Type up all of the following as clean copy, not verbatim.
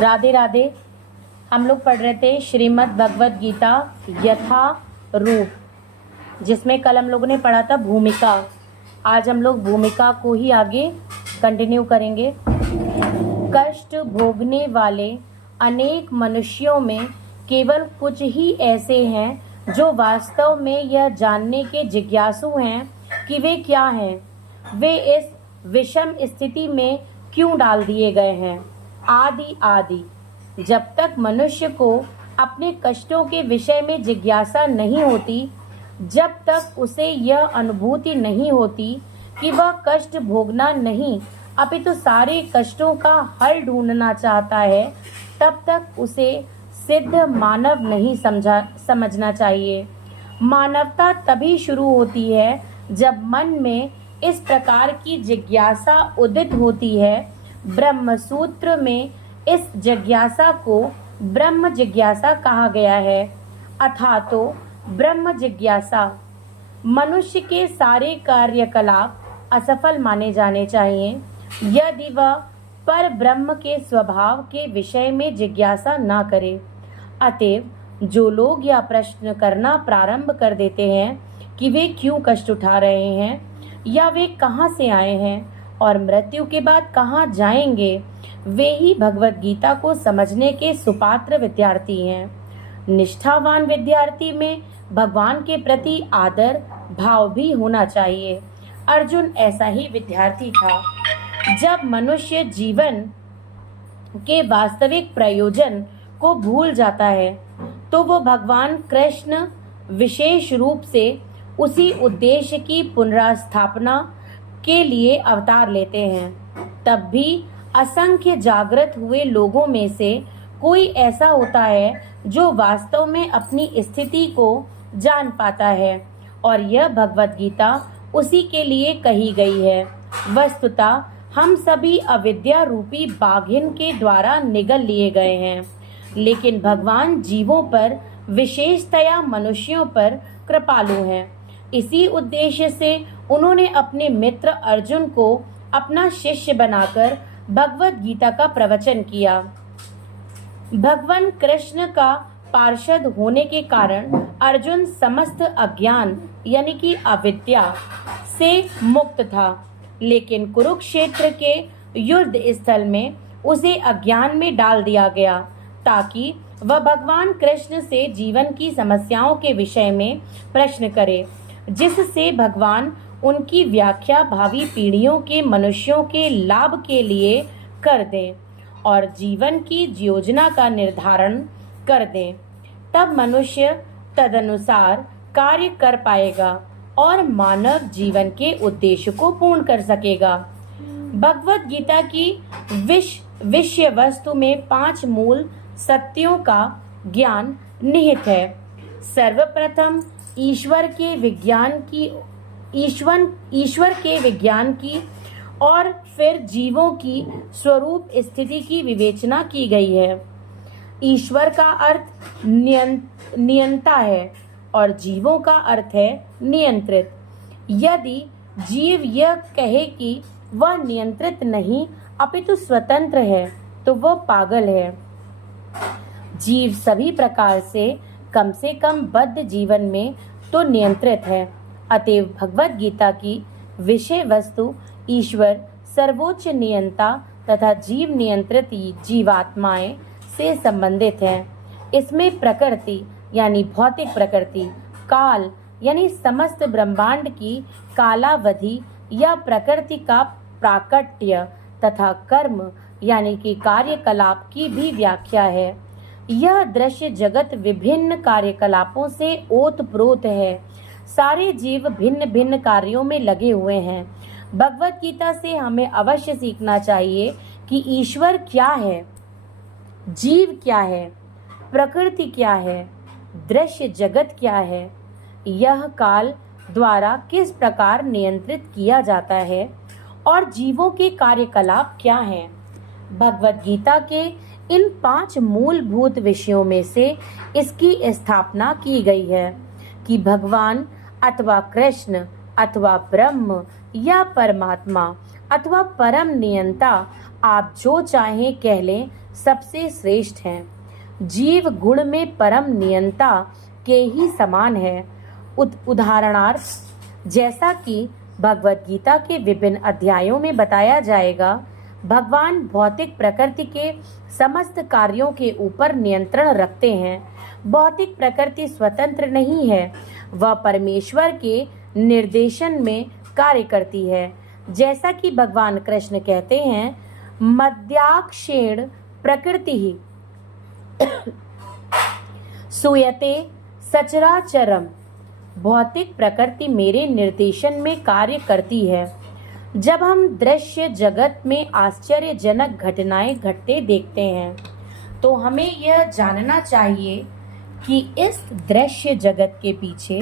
राधे राधे। हम लोग पढ़ रहे थे श्रीमद् भगवद गीता यथा रूप, जिसमें कल हम लोगों ने पढ़ा था भूमिका। आज हम लोग भूमिका को ही आगे कंटिन्यू करेंगे। कष्ट भोगने वाले अनेक मनुष्यों में केवल कुछ ही ऐसे हैं जो वास्तव में यह जानने के जिज्ञासु हैं कि वे क्या हैं, वे इस विषम स्थिति में क्यों डाल दिए गए हैं। आदि जब तक मनुष्य को अपने कष्टों के विषय में जिज्ञासा नहीं होती, जब तक उसे यह अनुभूति नहीं होती कि वह कष्ट भोगना नहीं अपितु सारे कष्टों का हल ढूंढना चाहता है, तब तक उसे सिद्ध मानव नहीं समझना चाहिए। मानवता तभी शुरू होती है जब मन में इस प्रकार की जिज्ञासा उदित होती है। ब्रह्म सूत्र में इस जिज्ञासा को ब्रह्म जिज्ञासा कहा गया है। अथातो ब्रह्म जिज्ञासा मनुष्य के सारे कार्यकलाप असफल माने जाने चाहिए यदि वह पर ब्रह्म के स्वभाव के विषय में जिज्ञासा न करे। अतएव जो लोग यह प्रश्न करना प्रारंभ कर देते हैं कि वे क्यों कष्ट उठा रहे हैं या वे कहाँ से आए हैं और मृत्यु के बाद कहाँ जाएंगे, वे ही भगवत गीता को समझने के सुपात्र विद्यार्थी हैं। निष्ठावान विद्यार्थी में भगवान के प्रति आदर भाव भी होना चाहिए। अर्जुन ऐसा ही विद्यार्थी था। जब मनुष्य जीवन के वास्तविक प्रयोजन को भूल जाता है तो वो भगवान कृष्ण विशेष रूप से उसी उद्देश्य की पुनर्स्थापना के लिए अवतार लेते हैं। तब भी असंख्य जागृत हुए लोगों में से कोई ऐसा होता है जो वास्तव में अपनी स्थिति को जान पाता है, और यह भगवत गीता उसी के लिए कही गई है। वस्तुतः हम सभी अविद्या रूपी बाघिन के द्वारा निगल लिए गए हैं, लेकिन भगवान जीवों पर विशेषतया मनुष्यों पर कृपालु हैं। इसी उद्देश्य से उन्होंने अपने मित्र अर्जुन को अपना शिष्य बनाकर भगवत गीता का प्रवचन किया। भगवान कृष्ण का पार्षद होने के कारण अर्जुन समस्त अज्ञान यानी कि अविद्या से मुक्त था, लेकिन कुरुक्षेत्र के युद्ध स्थल में उसे अज्ञान में डाल दिया गया ताकि वह भगवान कृष्ण से जीवन की समस्याओं के विषय में प्रश्न करे, जिससे भगवान उनकी व्याख्या भावी पीढ़ियों के मनुष्यों के लाभ के लिए कर दें और जीवन की योजना का निर्धारण कर दें। तब मनुष्य तदनुसार कार्य कर पाएगा और मानव जीवन के उद्देश्य को पूर्ण कर सकेगा। भगवत गीता की विषय वस्तु में 5 मूल सत्यों का ज्ञान निहित है। सर्वप्रथम ईश्वर के विज्ञान की और फिर जीवों की स्वरूप स्थिति की विवेचना की गई है। ईश्वर का अर्थ नियंता है और जीवों का अर्थ है नियंत्रित। यदि जीव यह कहे कि वह नियंत्रित नहीं अपितु स्वतंत्र है तो वह पागल है। जीव सभी प्रकार से कम बद्ध जीवन में तो नियंत्रित है। अतएव भगवत गीता की विषय वस्तु ईश्वर सर्वोच्च नियंता तथा जीव नियंत्रित जीवात्माएं से संबंधित है। इसमें प्रकृति यानी भौतिक प्रकृति, काल यानी समस्त ब्रह्मांड की कालावधि या प्रकृति का प्राकट्य तथा कर्म यानी कि कार्यकलाप की भी व्याख्या है। यह दृश्य जगत विभिन्न कार्यकलापों से ओतप्रोत है। सारे जीव भिन्न भिन्न कार्यों में लगे हुए हैं। भगवत गीता से हमें अवश्य सीखना चाहिए कि ईश्वर क्या है, जीव क्या है, प्रकृति क्या है, दृश्य जगत क्या है, यह काल द्वारा किस प्रकार नियंत्रित किया जाता है और जीवों के कार्यकलाप क्या हैं। भगवत गीता के इन 5 मूलभूत विषयों में से इसकी स्थापना की गई है कि भगवान अथवा कृष्ण अथवा ब्रह्म या परमात्मा अथवा परम नियंता, आप जो चाहें कह लें, सबसे श्रेष्ठ हैं। जीव गुण में परम नियंता के ही समान है। उदाहरणार्थ जैसा कि भगवत गीता के विभिन्न अध्यायों में बताया जाएगा, भगवान भौतिक प्रकृति के समस्त कार्यों के ऊपर नियंत्रण रखते हैं। भौतिक प्रकृति स्वतंत्र नहीं है, वह परमेश्वर के निर्देशन में कार्य करती है। जैसा कि भगवान कृष्ण कहते हैं, मद्याक्षेण प्रकृति ही सूयते सचराचरम। भौतिक प्रकृति मेरे निर्देशन में कार्य करती है। जब हम दृश्य जगत में आश्चर्यजनक घटनाएं घटते देखते हैं, तो हमें यह जानना चाहिए कि इस दृश्य जगत के पीछे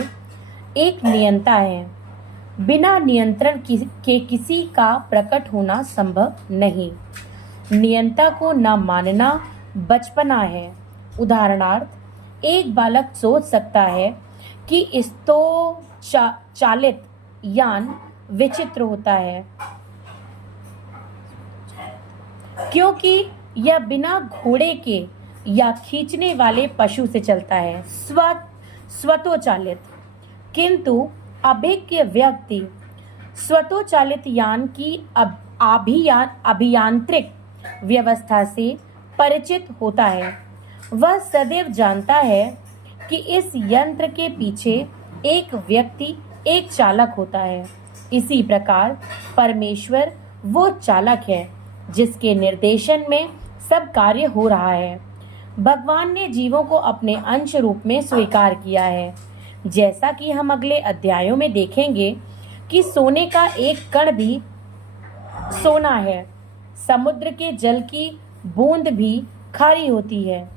एक नियंता है। बिना नियंत्रण के किसी का प्रकट होना संभव नहीं। नियंता को न मानना बचपना है। उदाहरणार्थ एक बालक सोच सकता है कि चालित यान विचित्र होता है, क्योंकि यह बिना घोड़े के या खींचने वाले पशु से चलता है, स्वतोचालित। किंतु अभिज्ञ व्यक्ति स्वतोचालित यान की अभियांत्रिक व्यवस्था से परिचित होता है। वह सदैव जानता है कि इस यंत्र के पीछे एक व्यक्ति, एक चालक होता है। इसी प्रकार परमेश्वर वो चालक है जिसके निर्देशन में सब कार्य हो रहा है। भगवान ने जीवों को अपने अंश रूप में स्वीकार किया है। जैसा कि हम अगले अध्यायों में देखेंगे कि सोने का एक कण भी सोना है, समुद्र के जल की बूंद भी खारी होती है।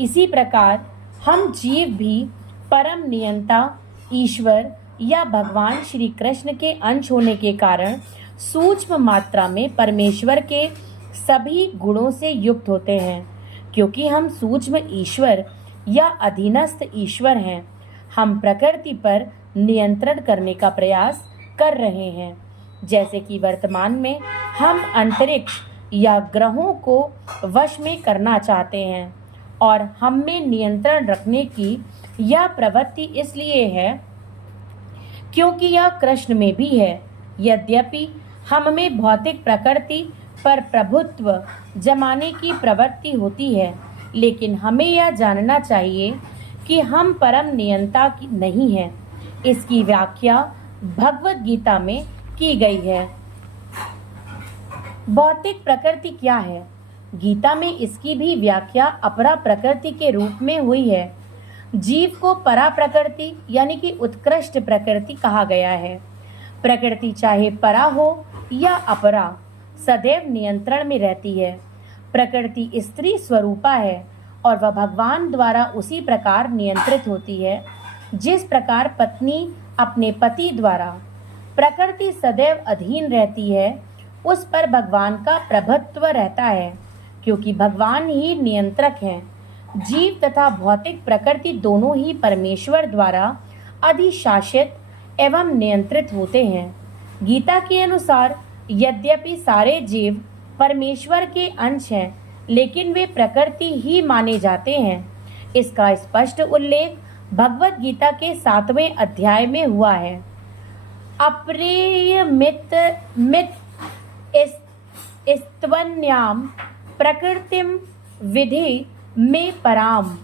इसी प्रकार हम जीव भी परम नियंता ईश्वर या भगवान श्री कृष्ण के अंश होने के कारण सूक्ष्म मात्रा में परमेश्वर के सभी गुणों से युक्त होते हैं। क्योंकि हम सूक्ष्म ईश्वर या अधीनस्थ ईश्वर हैं, हम प्रकृति पर नियंत्रण करने का प्रयास कर रहे हैं। जैसे कि वर्तमान में हम अंतरिक्ष या ग्रहों को वश में करना चाहते हैं, और हम में नियंत्रण रखने की यह प्रवृत्ति इसलिए है क्योंकि यह कृष्ण में भी है। यद्यपि हम में भौतिक प्रकृति पर प्रभुत्व जमाने की प्रवृत्ति होती है, लेकिन हमें यह जानना चाहिए कि हम परम नियंता नहीं हैं। इसकी व्याख्या भगवत गीता में की गई है। भौतिक प्रकृति क्या है? गीता में इसकी भी व्याख्या अपरा प्रकृति के रूप में हुई है। जीव को परा प्रकृति यानी कि उत्कृष्ट प्रकृति कहा गया है। प्रकृति चाहे परा हो या अपरा, सदैव नियंत्रण में रहती है। प्रकृति स्त्री स्वरूपा है और वह भगवान द्वारा उसी प्रकार नियंत्रित होती है जिस प्रकार पत्नी अपने पति द्वारा। प्रकृति सदैव अधीन रहती है, उस पर भगवान का प्रभुत्व रहता है, क्योंकि भगवान ही नियंत्रक हैं। जीव तथा भौतिक प्रकृति दोनों ही परमेश्वर द्वारा अधिशासित एवं नियंत्रित होते हैं। गीता के अनुसार यद्यपि सारे जीव परमेश्वर के अंश हैं, लेकिन वे प्रकृति ही माने जाते हैं। इसका स्पष्ट उल्लेख भगवत गीता के 7वें अध्याय में हुआ है। अप्रेय मित स्त्वन्याम प्रकृतिम विधि में पराम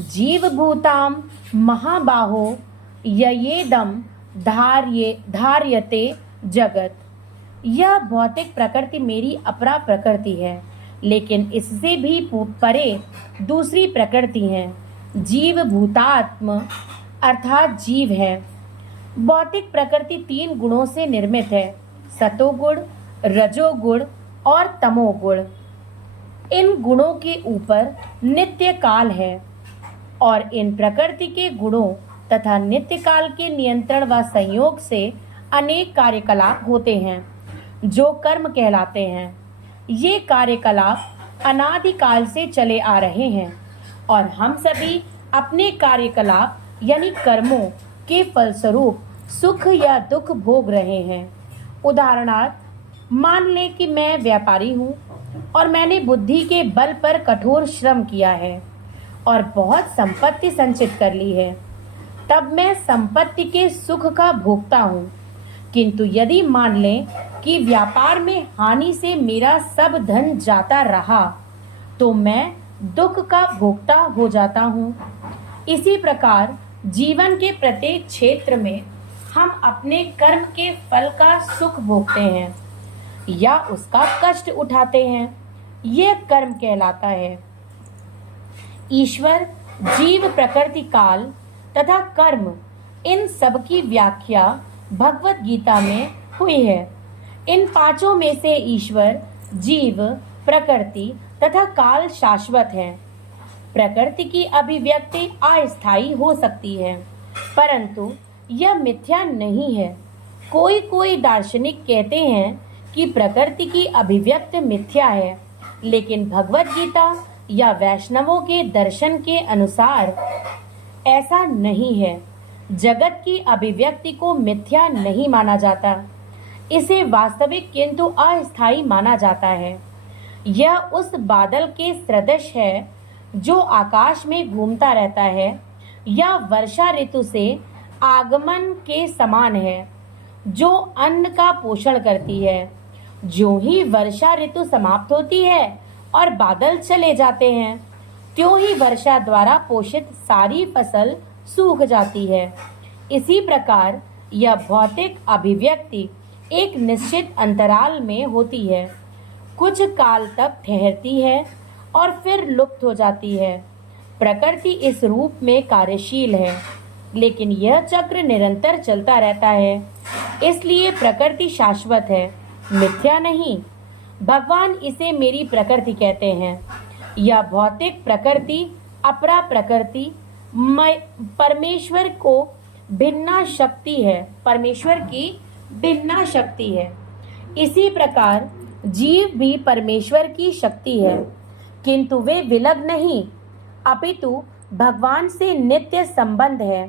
जीवभूताम महाबाहो ययेदम धार्यते जगत। यह भौतिक प्रकृति मेरी अपरा प्रकृति है, लेकिन इससे भी परे दूसरी प्रकृति है। जीव भूतात्म अर्थात जीव है। भौतिक प्रकृति 3 गुणों से निर्मित है, सतोगुण, रजोगुण और तमोगुण। इन गुणों के ऊपर नित्य काल है और इन प्रकृति के गुणों तथा नित्य काल के नियंत्रण व संयोग से अनेक कार्यकलाप होते हैं जो कर्म कहलाते हैं। ये कार्यकलाप अनादिकाल से चले आ रहे हैं और हम सभी अपने कार्यकलाप यानी कर्मों के फलस्वरूप सुख या दुख भोग रहे हैं। उदाहरणार्थ मान लें कि मैं व्यापारी हूँ और मैंने बुद्धि के बल पर कठोर श्रम किया है और बहुत संपत्ति संचित कर ली है, तब मैं संपत्ति के सुख का भोगता हूँ। किंतु यदि मान लें कि व्यापार में हानि से मेरा सब धन जाता रहा, तो मैं दुख का भोक्ता हो जाता हूँ। इसी प्रकार जीवन के प्रत्येक क्षेत्र में हम अपने कर्म के फल का सुख भोगते हैं या उसका कष्ट उठाते हैं। यह कर्म कहलाता है। ईश्वर, जीव, प्रकृति, काल तथा कर्म, इन सब की व्याख्या भगवत गीता में हुई है। इन पांचों में से ईश्वर, जीव, प्रकृति तथा काल शाश्वत है। प्रकृति की अभिव्यक्ति अस्थायी हो सकती है, परंतु यह मिथ्या नहीं है। कोई दार्शनिक कहते हैं कि प्रकृति की अभिव्यक्ति मिथ्या है, लेकिन भगवत गीता या वैष्णवों के दर्शन के अनुसार ऐसा नहीं है। जगत की अभिव्यक्ति को मिथ्या नहीं माना जाता, इसे वास्तविक किंतु अस्थायी माना जाता है। यह उस बादल के सदृश है जो आकाश में घूमता रहता है, या वर्षा ऋतु से आगमन के समान है जो अन्न का पोषण करती है। जो ही वर्षा ऋतु समाप्त होती है और बादल चले जाते हैं, त्यों ही वर्षा द्वारा पोषित सारी फसल सूख जाती है। इसी प्रकार यह भौतिक अभिव्यक्ति एक निश्चित अंतराल में होती है, कुछ काल तक ठहरती है और फिर लुप्त हो जाती है। प्रकृति इस रूप में कार्यशील है, लेकिन यह चक्र निरंतर चलता रहता है, इसलिए प्रकृति शाश्वत है, मिथ्या नहीं। भगवान इसे मेरी प्रकृति कहते हैं। यह भौतिक प्रकृति अपरा प्रकृति परमेश्वर को भिन्ना शक्ति है, परमेश्वर की भिन्ना शक्ति है। इसी प्रकार जीव भी परमेश्वर की शक्ति है, किंतु वे विलग नहीं, अपितु भगवान से नित्य संबंध है।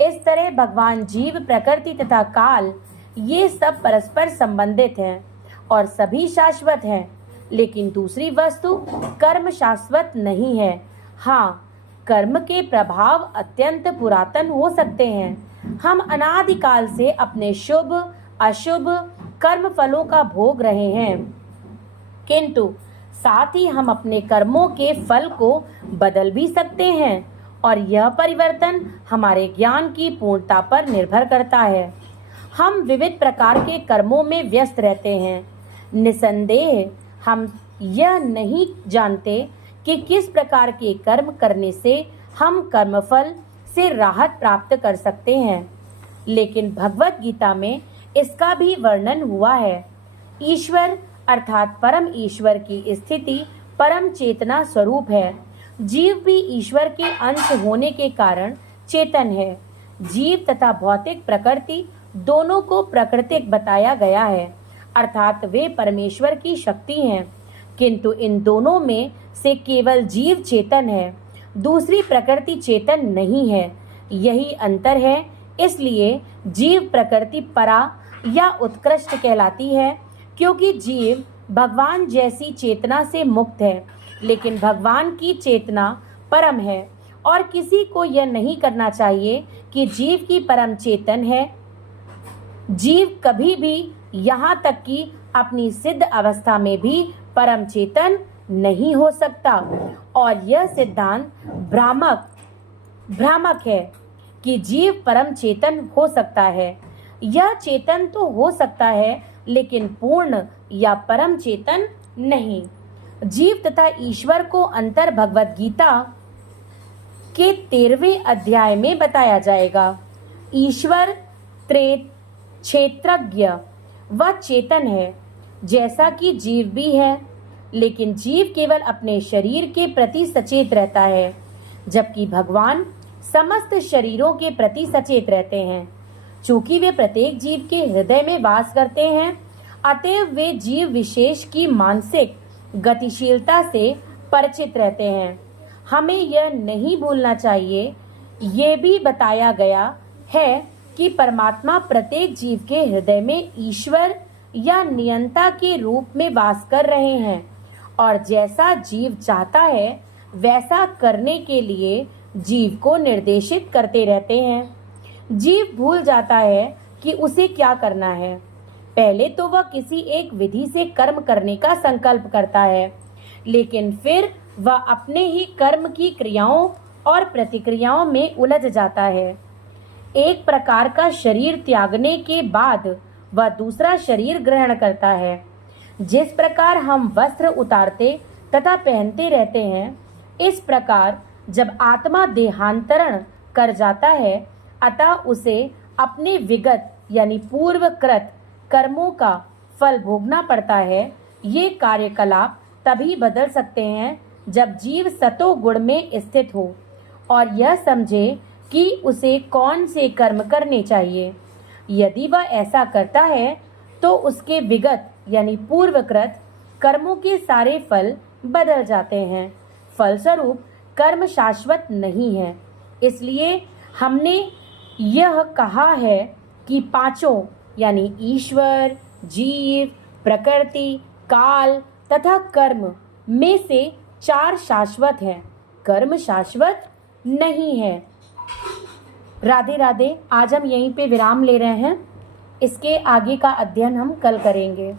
इस तरह भगवान, जीव, प्रकृति तथा काल, ये सब परस्पर संबंधित हैं और सभी शाश्वत हैं, लेकिन दूसरी वस्तु कर्म शाश्वत नहीं है। हाँ, कर्म के प्रभाव अत्यंत पुरातन हो सकते हैं। हम अनादिकाल से अपने शुभ अशुभ कर्म फलों का भोग रहे हैं, किंतु साथ ही हम अपने कर्मों के फल को बदल भी सकते हैं, और यह परिवर्तन हमारे ज्ञान की पूर्णता पर निर्भर करता है। हम विविध प्रकार के कर्मों में व्यस्त रहते हैं। निसंदेह हम यह नहीं जानते कि किस प्रकार के कर्म करने से हम कर्मफल से राहत प्राप्त कर सकते हैं, लेकिन भगवत गीता में इसका भी वर्णन हुआ है। ईश्वर अर्थात परम ईश्वर की स्थिति परम चेतना स्वरूप है। जीव भी ईश्वर के अंश होने के कारण चेतन है। जीव तथा भौतिक प्रकृति दोनों को प्राकृतिक बताया गया है, अर्थात वे परमेश्वर की शक्ति हैं, किंतु इन दोनों में से केवल जीव चेतन है, दूसरी प्रकृति चेतन नहीं है। यही अंतर है। इसलिए जीव प्रकृति परा या उत्कृष्ट कहलाती है, क्योंकि जीव भगवान जैसी चेतना से मुक्त है, लेकिन भगवान की चेतना परम है, और किसी को यह नहीं करना चाहिए कि जीव की परम चेतन है। जीव कभी भी, यहाँ तक कि अपनी सिद्ध अवस्था में भी परम चेतन नहीं हो सकता, और यह सिद्धांत भ्रामक है कि जीव परम चेतन हो सकता है। यह चेतन तो हो सकता है, लेकिन पूर्ण या परम चेतन नहीं। जीव तथा ईश्वर को अंतर भगवत गीता के 13वें अध्याय में बताया जाएगा। ईश्वर क्षेत्रज्ञ व चेतन है, जैसा कि जीव भी है, लेकिन जीव केवल अपने शरीर के प्रति सचेत रहता है, जबकि भगवान समस्त शरीरों के प्रति सचेत रहते हैं। चूंकि वे प्रत्येक जीव के हृदय में वास करते हैं, अतएव वे जीव विशेष की मानसिक गतिशीलता से परिचित रहते हैं। हमें यह नहीं भूलना चाहिए, ये भी बताया गया है कि परमात्मा प्रत्येक जीव के हृदय में ईश्वर या नियंता के रूप में वास कर रहे हैं, और जैसा जीव चाहता है वैसा करने के लिए जीव को निर्देशित करते रहते हैं। जीव भूल जाता है कि उसे क्या करना है। पहले तो वह किसी एक विधि से कर्म करने का संकल्प करता है, लेकिन फिर वह अपने ही कर्म की क्रियाओं और प्रतिक्रियाओं में उलझ जाता है। एक प्रकार का शरीर त्यागने के बाद वह दूसरा शरीर ग्रहण करता है। जिस प्रकार हम वस्त्र उतारते तथा पहनते रहते हैं, इस प्रकार जब आत्मा देहांतरण कर जाता है, अतः उसे अपने विगत यानी पूर्वकृत कर्मों का फल भोगना पड़ता है। ये कार्यकलाप तभी बदल सकते हैं जब जीव सतो गुण में स्थित हो और यह समझे कि उसे कौन से कर्म करने चाहिए। यदि वह ऐसा करता है तो उसके विगत यानी पूर्वकृत कर्मों के सारे फल बदल जाते हैं। फलस्वरूप कर्म शाश्वत नहीं है। इसलिए हमने यह कहा है कि पांचों यानी ईश्वर, जीव, प्रकृति, काल तथा कर्म में से 4 शाश्वत हैं, कर्म शाश्वत नहीं है। राधे राधे। आज हम यहीं पे विराम ले रहे हैं। इसके आगे का अध्ययन हम कल करेंगे।